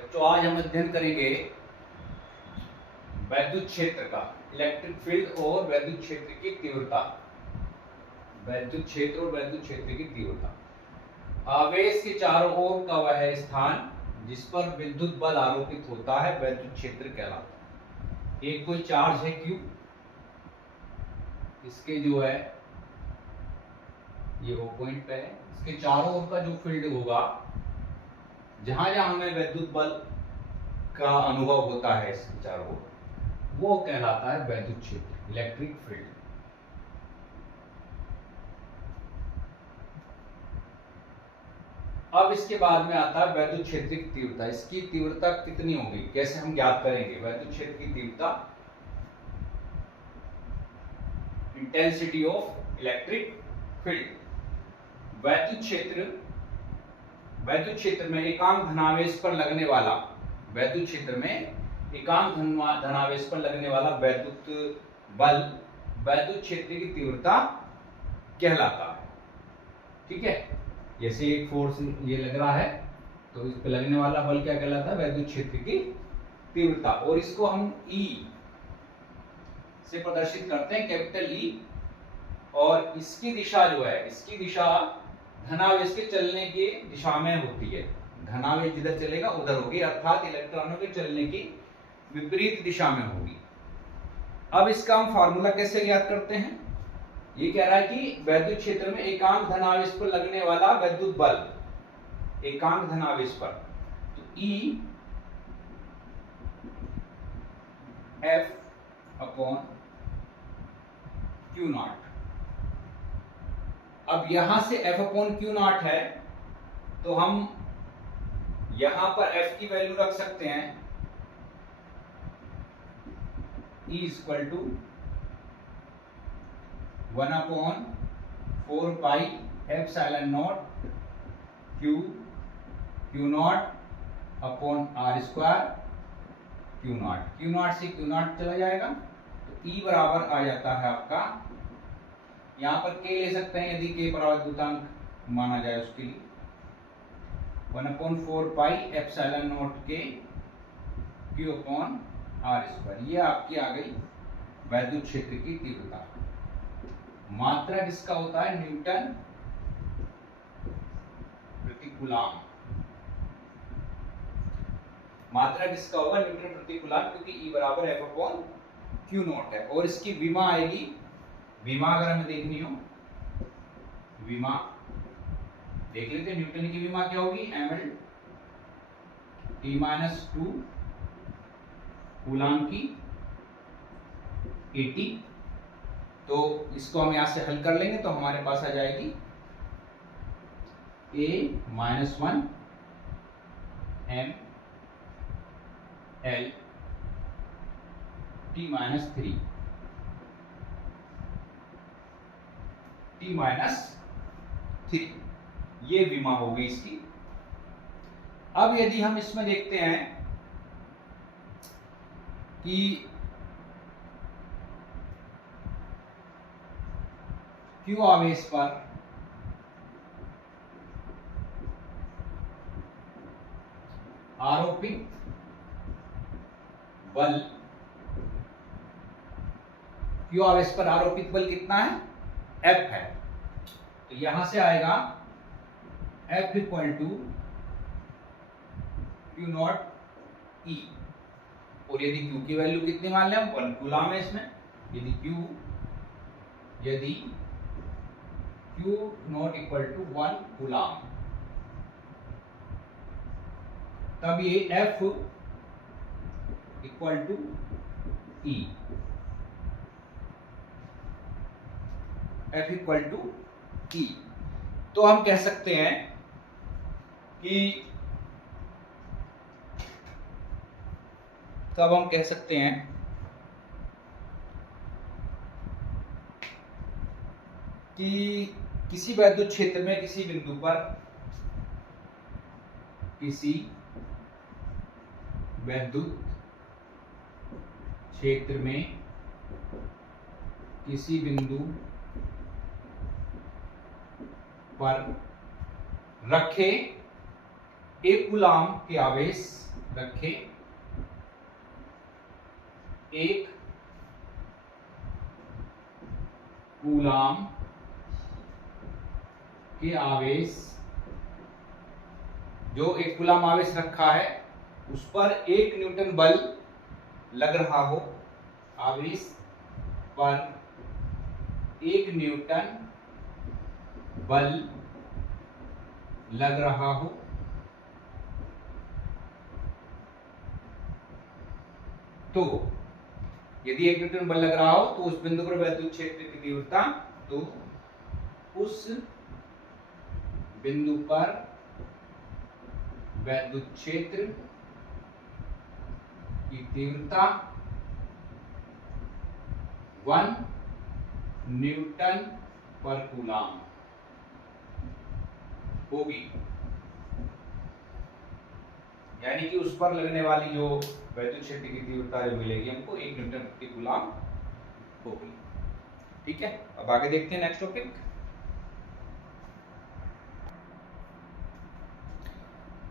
बच्चों आज हम अध्ययन करेंगे वैद्युत क्षेत्र का, इलेक्ट्रिक फील्ड और वैद्युत क्षेत्र की तीव्रता। वैद्युत क्षेत्र और वैद्युत क्षेत्र की तीव्रता। आवेश के चारों ओर का वह स्थान जिस पर विद्युत बल आरोपित होता है वैद्युत क्षेत्र कहलाता है। एक कोई चार्ज है Q, इसके जो है ये O पॉइंट पे है, इसके चारों ओर का जो फील्ड होगा, जहां जहां हमें वैद्युत बल का अनुभव होता है इसके चारों ओर, वो कहलाता है वैद्युत क्षेत्र, इलेक्ट्रिक फील्ड। अब इसके बाद में आता है वैद्युत क्षेत्र की तीव्रता। इसकी तीव्रता कितनी होगी, कैसे हम ज्ञात करेंगे वैद्युत क्षेत्र की तीव्रता? Intensity of electric field. वैद्युत क्षेत्र में एकांक धनावेश पर लगने वाला, वैद्युत क्षेत्र में एकांक धनावेश पर लगने वाला वैद्युत बल वैद्युत क्षेत्र की तीव्रता कहलाता है। ठीक है, जैसे एक फोर्स ये लग रहा है तो इस पे लगने वाला बल क्या कहलाता है? वैद्युत क्षेत्र की तीव्रता। और इसको हम E से प्रदर्शित करते हैं, कैपिटल E। और इसकी दिशा जो है, इसकी दिशा धनावेश के चलने की दिशा में होती है। धनावेश जिधर चलेगा उधर होगी, अर्थात इलेक्ट्रॉनों के चलने की विपरीत दिशा में होगी। अब इसका हम फार्मूला कैसे ज्ञात करते हैं? ये कह रहा है कि वैद्युत क्षेत्र में एकांक धनावेश पर लगने वाला वैद्युत बल, एकांक धनावेश पर, तो E F upon Q not. अब यहां से F अपॉन Q नॉट है तो हम यहां पर F की वैल्यू रख सकते हैं E equal to 1 upon 4 pi epsilon naught Q naught upon R square Q naught से Q नॉट चला जाएगा तो E बराबर आ जाता है आपका, यहाँ पर K ले सकते हैं यदि K परावर्तुतांक माना जाए उसके लिए, 1/4 pi epsilon not K Q upon R square. ये आपकी आ गई वैद्युत क्षेत्र की तीव्रता। मात्रा किसका होता है? न्यूटन प्रति कूलम। मात्रा किसका होगा? न्यूटन प्रति कूलम, क्योंकि E बराबर F अपॉन Q नॉट है। और इसकी विमा आएगी, विमा अगर हमें देखनी हो, विमा देख लेते हैं। न्यूटन की विमा क्या होगी? ml T-2 कूलम की 80। तो इसको हम यहां से हल कर लेंगे तो हमारे पास आ जाएगी A-1 ml T-3 T-3, ये विमा हो गई इसकी। अब यदि हम इसमें देखते हैं कि Q आवेश पर आरोपित बल, Q आवेश पर आरोपित बल कितना है? F है। तो यहां से आएगा F equal to Q naught E। और यदि Q की वैल्यू कितनी मान लें हम? 1 कूलम है इसमें। यदि Q naught equal to 1 coulomb, तब ये F equal to E, F equal to E। तो हम कह सकते हैं कि तब हम कह सकते हैं कि किसी वैद्युत क्षेत्र में किसी बिंदु पर, किसी वैद्युत क्षेत्र में किसी बिंदु पर रखे एक कूलम के आवेश रखें एक कूलाम के आवेश, जो एक कूलाम आवेश रखा है उस पर 1 न्यूटन बल लग रहा हो, आवेश पर 1 न्यूटन बल लग रहा हो, तो यदि 1 न्यूटन बल लग रहा हो तो उस बिंदु पर वैद्युत क्षेत्र की तीव्रता, तो उस बिंदु पर वैद्युत क्षेत्र की तीव्रता 1 न्यूटन पर कूलाम होगी। यानी कि उस पर लगने वाली जो वैद्युत क्षेत्र की तीव्रता जो मिलेगी हमको 1 न्यूटन प्रति कूलाम होगी। ठीक है, अब आगे देखते हैं नेक्स्ट टॉपिक।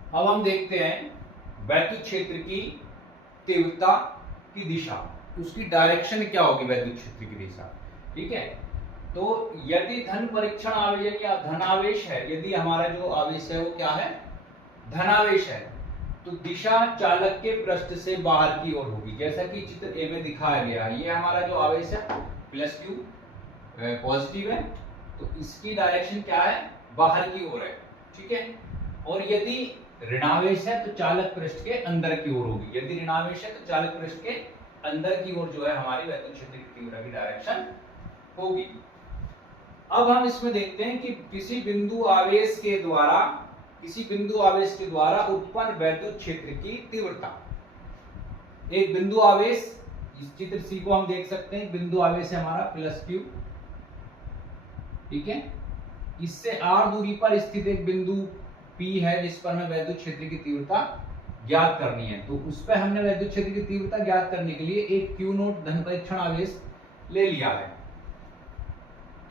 अब हम देखते हैं वैद्युत क्षेत्र की तीव्रता की दिशा, उसकी डायरेक्शन क्या होगी वैद्युत क्षेत्र की दिशा। ठीक है, तो यदि धन परीक्षण आवेश या धनावेश है, यदि हमारा जो आवेश है वो क्या है, धनावेश है, तो दिशा चालक के पृष्ठ से बाहर की ओर होगी, जैसा कि चित्र ए में दिखाया गया है। ये हमारा जो आवेश है प्लस क्यू पॉजिटिव है, तो इसकी डायरेक्शन क्या है, बाहर की ओर है। ठीक है, और यदि ऋणावेश है तो चालक पृष्ठ के अंदर की ओर होगी। यदि ऋणावेश है तो चालक पृष्ठ के अंदर की ओर जो है हमारी वैद्युत क्षेत्र की तीव्रता की डायरेक्शन होगी। अब हम इसमें देखते हैं कि किसी बिंदु आवेश के द्वारा उत्पन्न वैद्युत क्षेत्र की तीव्रता। एक बिंदु आवेश, इस चित्र सी को हम देख सकते हैं, बिंदु आवेश है हमारा प्लस क्यू। ठीक है, इससे r दूरी पर स्थित एक बिंदु P है जिस पर हमें वैद्युत क्षेत्र की तीव्रता ज्ञात करनी है। तो उस पर हमने वैद्युत क्षेत्र की तीव्रता ज्ञात करने के लिए एक Q नोट धन परीक्षण आवेश ले लिया है।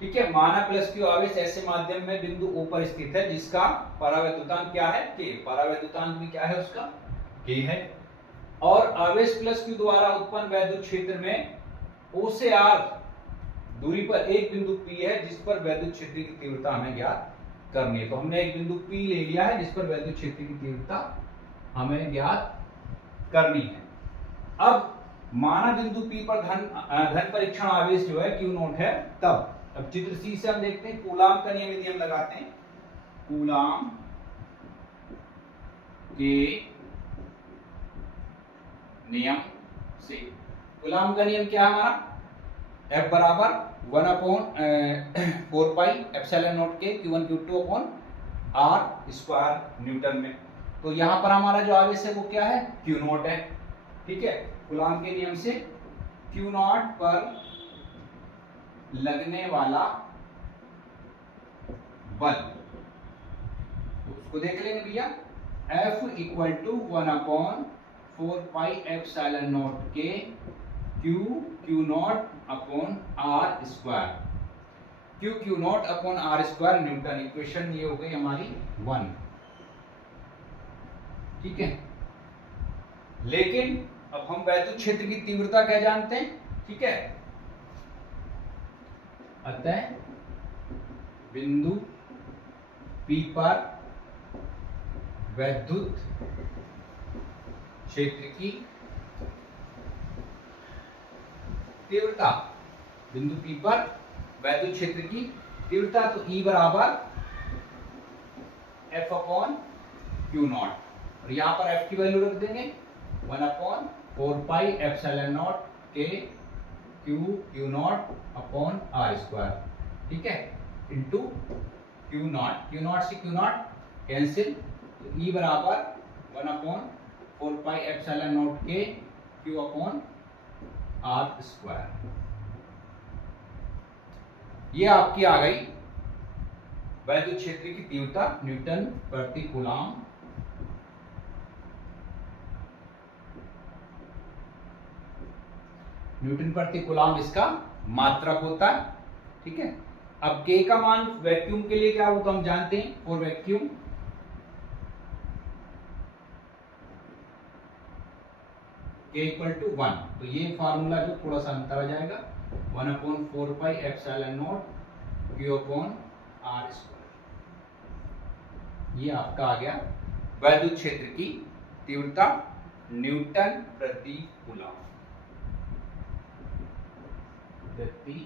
ठीक है, माना प्लस क्यू आवेश ऐसे माध्यम में बिंदु O पर स्थित है जिसका परावैद्युतांक क्या है, K। परावैद्युतांक भी क्या है उसका, K है। और आवेश प्लस क्यू द्वारा उत्पन्न वैद्युत क्षेत्र में O से R दूरी पर एक बिंदु P है जिस पर वैद्युत क्षेत्र की तीव्रता हमें ज्ञात करनी है। तो हमने एक बिंदु P ले लिया है जिस पर वैद्युत क्षेत्र की तीव्रता हमें ज्ञात करनी है। अब माना बिंदु P पर धन परीक्षण आवेश जो है Q नोट है, तब अब चित्र सी से हम देखते हैं कूलाम का नियम यदि हम लगाते हैं, कूलाम के नियम से, कूलाम का नियम क्या है हमारा, F बराबर 1/4 पाई एप्सिलॉन नॉट के Q1 Q2 upon R square Newton में। तो यहां पर हमारा जो आवेश है वो क्या है, Q नॉट है। ठीक है, कूलाम के नियम से Q नॉट पर लगने वाला बल, तो उसको देख लेंगे भैया। F equal to 1/4 pi epsilon naught के Q naught upon R square, Q naught upon R square newton. Equation ये हो गई हमारी 1। ठीक है, लेकिन अब हम वैद्युत क्षेत्र की तीव्रता क्या जानते हैं। ठीक है, अतः बिंदु P पर वैद्युत क्षेत्र की तीव्रता, बिंदु P पर वैद्युत क्षेत्र की तीव्रता, तो E बराबर F अपॉन Q नॉट, और यहां पर F की वैल्यू रख देंगे 1/4 पाई एप्सिलॉन नॉट के Q naught upon R square. ठीक है, इंटू Q नॉट से Q नॉट कैंसिल, तो E बराबर 1/4 पाई एप्सिलॉन नॉट के Q अपॉन R स्क्वायर। ये आपकी आ गई वैद्युत क्षेत्र की तीव्रता न्यूटन प्रति कूलाम। न्यूटन प्रति कूलाम इसका मात्रक होता है। ठीक है, अब K का मान वैक्यूम के लिए क्या हो तो हम जानते हैं, for vacuum k equal to 1। तो ये फार्मूला जो थोड़ा सा अंतर आ जाएगा, 1/4 pi epsilon naught q upon r square. ये आपका आ गया वैद्युत क्षेत्र की तीव्रता न्यूटन प्रति कूलम प्रति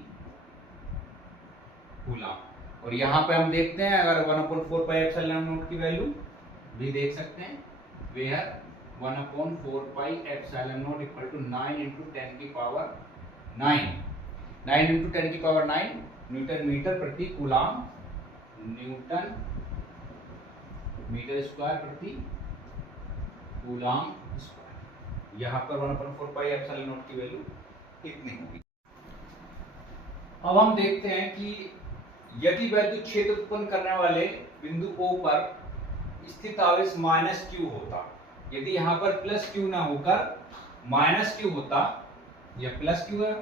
कूलम। और यहाँ पे हम देखते हैं, अगर 1/4 पाई एप्सिलॉन नॉट की वैल्यू भी देख सकते हैं, where 1/4 pi epsilon naught equal to 9 into 10 की पावर 9, 9 इंटू 10 की पावर 9 न्यूटन मीटर प्रति कूलम, न्यूटन मीटर स्क्वायर प्रति कूलम स्क्वायर। यहाँ पर 1/4 पाई एप्सिलॉन नॉट की वैल्यू कितनी होगी। अब हम देखते हैं कि यदि वैद्युत क्षेत्र उत्पन्न करने वाले बिंदु O पर स्थित आवेश माइनस Q होता, यदि यहाँ पर प्लस Q ना होकर माइनस Q होता, या प्लस Q है,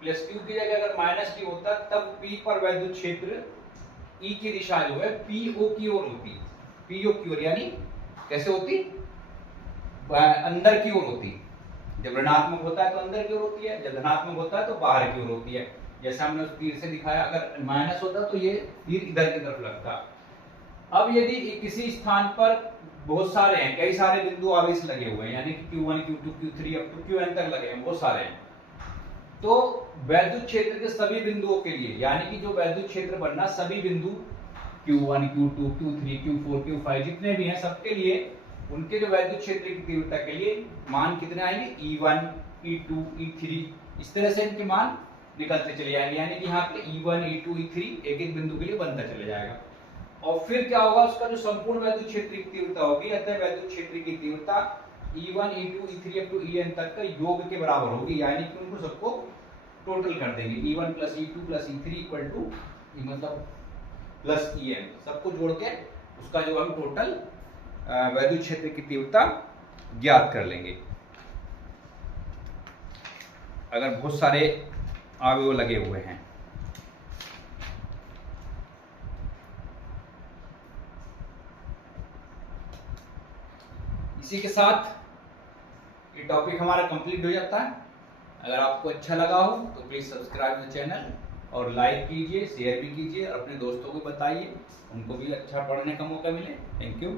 प्लस Q की जगह अगर माइनस Q होता, तब P पर वैद्युत क्षेत्र E की दिशा जो है PO की ओर होती, PO की ओर, यानी कैसे होती, अंदर की ओर होती। जब ऋणात्मक होता है तो अंदर की ओर होती है, जब धनात्मक होता है तो बाहर की ओर होती है। जैसे हमने उस तीर से दिखाया, अगर माइनस होता तो ये तीर इधर की तरफ लगता। अब यदि किसी स्थान पर बहुत सारे हैं, कई सारे बिंदु आवेश लगे हुए हैं, यानी कि Q1 Q2 Q3 up to Qn तक लगे हैं, बहुत सारे हैं, तो वैद्युत क्षेत्र के सभी बिंदुओं के लिए, यानी कि जो वैद्युत क्षेत्र बनना सभी बिंदु Q1 Q2 Q3 Q4 Q5 जितने भी हैं, सबके लिए उनके जो वैद्युत क्षेत्र की तीव्रता के लिए मान कितने आएंगे, E1 E2 E3, इस तरह से इनके मान निकलते चले जाएंगे। यानी कि यहाँ पे E1 E2 E3 एक एक बिंदु के लिए बनता चले जाएगा। और फिर क्या होगा, उसका जो संपूर्ण वैद्युत क्षेत्र की तीव्रता होगी, अतः वैद्युत क्षेत्र की तीव्रता E1 E2 E3 up to En तक का योग के बराबर होगी, यानी कि उनको सबको टोटल कर देंगे, E1 plus E2 plus E3 equal to मतलब प्लस En, सबको जोड़ के उसका जो हम टोटल वैद्युत क्षेत्र की तीव्रता ज्ञात कर लेंगे। अगर बहुत सारे अवयव लगे हुए हैं, इसी के साथ ये टॉपिक हमारा कंप्लीट हो जाता है। अगर आपको अच्छा लगा हो तो प्लीज सब्सक्राइब द चैनल और लाइक कीजिए, शेयर भी कीजिए और अपने दोस्तों को बताइए, उनको भी अच्छा पढ़ने का मौका मिले। Thank you.